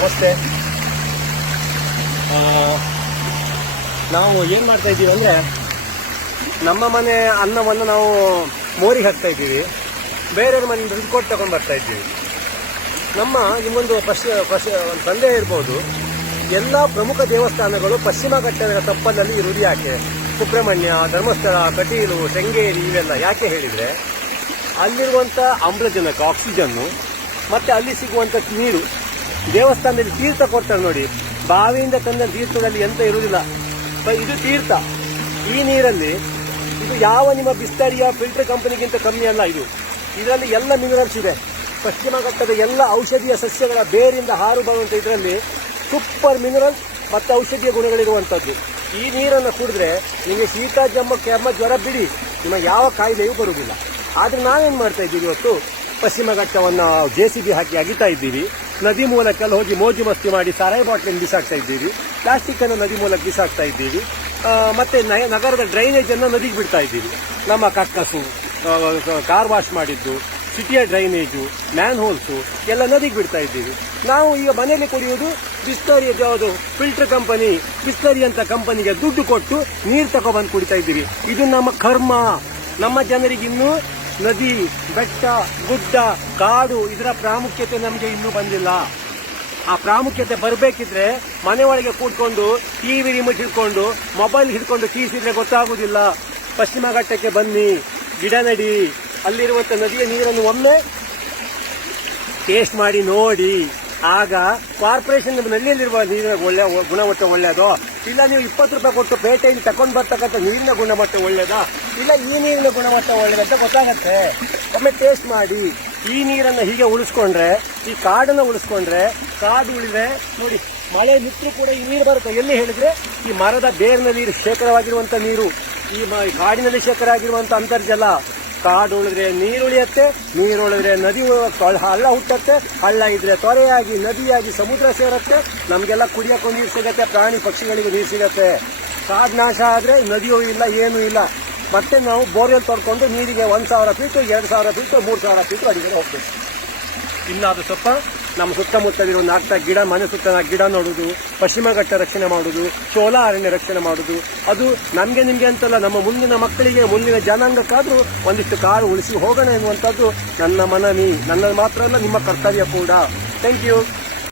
ನಮಸ್ತೆ. ನಾವು ಏನು ಮಾಡ್ತಾ ಇದ್ದೀವಿ ಅಂದರೆ, ನಮ್ಮ ಮನೆ ಅನ್ನವನ್ನು ನಾವು ಮೋರಿಗೆ ಹಾಕ್ತಾ ಇದ್ದೀವಿ, ಬೇರೆಯವ್ರ ಮನೆಯಿಂದ ದುಡ್ಡು ಕೊಟ್ಟು ತಗೊಂಡು ಬರ್ತಾ ಇದ್ದೀವಿ. ನಿಮ್ಮೊಂದು ಒಂದು ಸಂದೇಹ ಇರ್ಬೋದು, ಎಲ್ಲ ಪ್ರಮುಖ ದೇವಸ್ಥಾನಗಳು ಪಶ್ಚಿಮ ಘಟ್ಟದ ತಪ್ಪಲಲ್ಲಿ ಇರುವುದು ಯಾಕೆ? ಸುಬ್ರಹ್ಮಣ್ಯ, ಧರ್ಮಸ್ಥಳ, ಕಟೀಲು, ಶೃಂಗೇರಿ ಇವೆಲ್ಲ ಯಾಕೆ ಹೇಳಿದರೆ, ಅಲ್ಲಿರುವಂಥ ಆಮ್ಲಜನಕ, ಆಕ್ಸಿಜನ್ನು ಮತ್ತು ಅಲ್ಲಿ ಸಿಗುವಂಥ ನೀರು, ದೇವಸ್ಥಾನದಲ್ಲಿ ತೀರ್ಥ ಕೊಡ್ತಾರೆ ನೋಡಿ, ಬಾವಿಯಿಂದ ತಂದ ತೀರ್ಥದಲ್ಲಿ ಎಂತ ಇರುವುದಿಲ್ಲ, ಇದು ತೀರ್ಥ. ಈ ನೀರಲ್ಲಿ ಇದು ಯಾವ ನಿಮ್ಮ ಬಿಸ್ತರಿಯ ಫಿಲ್ಟರ್ ಕಂಪನಿಗಿಂತ ಕಮ್ಮಿ ಅಲ್ಲ. ಇದರಲ್ಲಿ ಎಲ್ಲ ಮಿನರಲ್ಸ್ ಇದೆ. ಪಶ್ಚಿಮ ಘಟ್ಟದ ಎಲ್ಲ ಔಷಧೀಯ ಸಸ್ಯಗಳ ಬೇರಿಂದ ಹಾರು ಬರುವಂಥ ಇದರಲ್ಲಿ ಸೂಪರ್ ಮಿನರಲ್ಸ್ ಮತ್ತು ಔಷಧೀಯ ಗುಣಗಳಿರುವಂಥದ್ದು. ಈ ನೀರನ್ನು ಕುಡಿದ್ರೆ ನಿಮಗೆ ಶೀತ, ಕೆಮ್ಮ, ಜ್ವರ ಬಿಡಿ, ನಿಮ್ಮ ಯಾವ ಕಾಯಿಲೆಯೂ ಬರುವುದಿಲ್ಲ. ಆದರೆ ನಾವೇನು ಮಾಡ್ತಾ ಇದ್ದೀವಿ, ಇವತ್ತು ಪಶ್ಚಿಮ ಘಟ್ಟವನ್ನು JCB ಹಾಕಿ ಅಗಿತಾ ಇದ್ದೀವಿ. ನದಿ ಮೂಲಕ್ಕೆಲ್ಲ ಹೋಗಿ ಮೋಜು ಮಸ್ತಿ ಮಾಡಿ ಸಾರಾಯಿ ಬಾಟ್ಲಿಯನ್ನು ಬಿಸಾಕ್ತಾ ಇದ್ದೀವಿ, ಪ್ಲಾಸ್ಟಿಕ್ಕನ್ನು ನದಿ ಮೂಲಕ ಬಿಸಾಕ್ತಾ ಇದ್ದೀವಿ, ಮತ್ತು ನಗರದ ಡ್ರೈನೇಜನ್ನು ನದಿಗೆ ಬಿಡ್ತಾ ಇದ್ದೀವಿ. ನಮ್ಮ ಕಕ್ಕಸು, ಕಾರ್ ವಾಶ್ ಮಾಡಿದ್ದು, ಸಿಟಿಯ ಡ್ರೈನೇಜು, ಮ್ಯಾನ್ ಹೋಲ್ಸು ಎಲ್ಲ ನದಿಗೆ ಬಿಡ್ತಾ ಇದ್ದೀವಿ. ನಾವು ಈಗ ಮನೆಯಲ್ಲಿ ಕುಡಿಯುವುದು ಬಿಸ್ತರಿ, ಯಾವುದು ಫಿಲ್ಟರ್ ಕಂಪನಿ, ಬಿಸ್ತರಿ ಅಂತ ಕಂಪನಿಗೆ ದುಡ್ಡು ಕೊಟ್ಟು ನೀರು ತಗೊಬಂದು ಕುಡಿತಾ ಇದ್ದೀವಿ. ಇದು ನಮ್ಮ ಕರ್ಮ. ನಮ್ಮ ಜನರಿಗಿನ್ನೂ ನದಿ, ಬೆಟ್ಟ, ಗುಡ್ಡ, ಕಾಡು ಇದರ ಪ್ರಾಮುಖ್ಯತೆ ನಮಗೆ ಇನ್ನೂ ಬಂದಿಲ್ಲ. ಆ ಪ್ರಾಮುಖ್ಯತೆ ಬರಬೇಕಿದ್ರೆ ಮನೆ ಒಳಗೆ ಕೂತ್ಕೊಂಡು TV ರಿಮೋಟ್ ಹಿಡ್ಕೊಂಡು ಮೊಬೈಲ್ ಹಿಡ್ಕೊಂಡು ಕೀಸಿದ್ರೆ ಗೊತ್ತಾಗುವುದಿಲ್ಲ. ಪಶ್ಚಿಮ ಘಟ್ಟಕ್ಕೆ ಬನ್ನಿ, ಗಿಡ ನಡಿ, ಅಲ್ಲಿರುವಂಥ ನದಿಯ ನೀರನ್ನು ಒಮ್ಮೆ ಟೇಸ್ಟ್ ಮಾಡಿ ನೋಡಿ. ಆಗ ಕಾರ್ಪೊರೇಷನ್ ನಲ್ಲಿಯಲ್ಲಿರುವ ನೀರಿನ ಗುಣಮಟ್ಟ ಒಳ್ಳೆಯದೋ, ಇಲ್ಲ ನೀವು 20 ರೂಪಾಯಿ ಕೊಟ್ಟು ಪೇಟೆಯಲ್ಲಿ ತಗೊಂಡು ಬರ್ತಕ್ಕಂಥ ನೀರಿನ ಗುಣಮಟ್ಟ ಒಳ್ಳೆಯದಾ, ಇಲ್ಲ ಈ ನೀರಿನ ಗುಣಮಟ್ಟ ಒಳ್ಳೆಯದಂತ ಗೊತ್ತಾಗತ್ತೆ. ಒಮ್ಮೆ ಟೇಸ್ಟ್ ಮಾಡಿ. ಈ ನೀರನ್ನು ಹೀಗೆ ಉಳಿಸ್ಕೊಂಡ್ರೆ, ಈ ಕಾಡನ್ನು ಉಳಿಸ್ಕೊಂಡ್ರೆ, ಕಾಡು ಉಳಿದ್ರೆ ನೋಡಿ, ಮಳೆ ನಿಂತರೂ ಕೂಡ ಈ ನೀರು ಬರುತ್ತೆ. ಎಲ್ಲಿ ಹೇಳಿದ್ರೆ, ಈ ಮರದ ಬೇರಿನ ನೀರು ಶೇಖರವಾಗಿರುವಂಥ ನೀರು, ಈ ಕಾಡಿನಲ್ಲಿ ಶೇಖರ ಆಗಿರುವಂಥ ಅಂತರ್ಜಲ. ಕಾಡು ಉಳಿದ್ರೆ ನೀರು ಉಳಿಯುತ್ತೆ, ನೀರು ಉಳಿದ್ರೆ ನದಿ ಹಳ್ಳ ಹುಟ್ಟತ್ತೆ, ಹಳ್ಳ ಇದ್ರೆ ತೊರೆಯಾಗಿ, ನದಿಯಾಗಿ, ಸಮುದ್ರ ಸೇರುತ್ತೆ. ನಮಗೆಲ್ಲ ಕುಡಿಯೋಕ್ಕೂ ನೀರು ಸಿಗತ್ತೆ, ಪ್ರಾಣಿ ಪಕ್ಷಿಗಳಿಗೂ ನೀರು ಸಿಗತ್ತೆ. ಕಾಡು ನಾಶ ಆದರೆ ನದಿಯೂ ಇಲ್ಲ, ಏನೂ ಇಲ್ಲ. ಮತ್ತೆ ನಾವು ಬೋರ್ವೆಲ್ ತೊಡ್ಕೊಂಡು ನೀರಿಗೆ 1000 ಫೀಟು, 2000 ಫೀಟು, 3000 ಫೀಟು ಅಡಿಗೆ ಹೋಗ್ಬೇಕು. ಇನ್ನಾದರೂ ಸ್ವಲ್ಪ ನಮ್ಮ ಸುತ್ತಮುತ್ತಲಿರೋ 4 ಗಿಡ, ಮನೆ ಸುತ್ತ ಗಿಡ ನೋಡುವುದು, ಪಶ್ಚಿಮ ಘಟ್ಟ ರಕ್ಷಣೆ ಮಾಡುವುದು, ಶೋಲಾ ಅರಣ್ಯ ರಕ್ಷಣೆ ಮಾಡುವುದು, ಅದು ನಮಗೆ ನಿಮಗೆ ಅಂತಲ್ಲ, ನಮ್ಮ ಮುಂದಿನ ಮಕ್ಕಳಿಗೆ, ಮುಂದಿನ ಜನಾಂಗಕ್ಕಾದರೂ ಒಂದಿಷ್ಟು ಕಾಡು ಉಳಿಸಿ ಹೋಗೋಣ ಎನ್ನುವಂಥದ್ದು ನನ್ನ ಮನವಿ. ನನ್ನ ಮಾತ್ರ ಅಲ್ಲ, ನಿಮ್ಮ ಕರ್ತವ್ಯ ಕೂಡ. Thank you.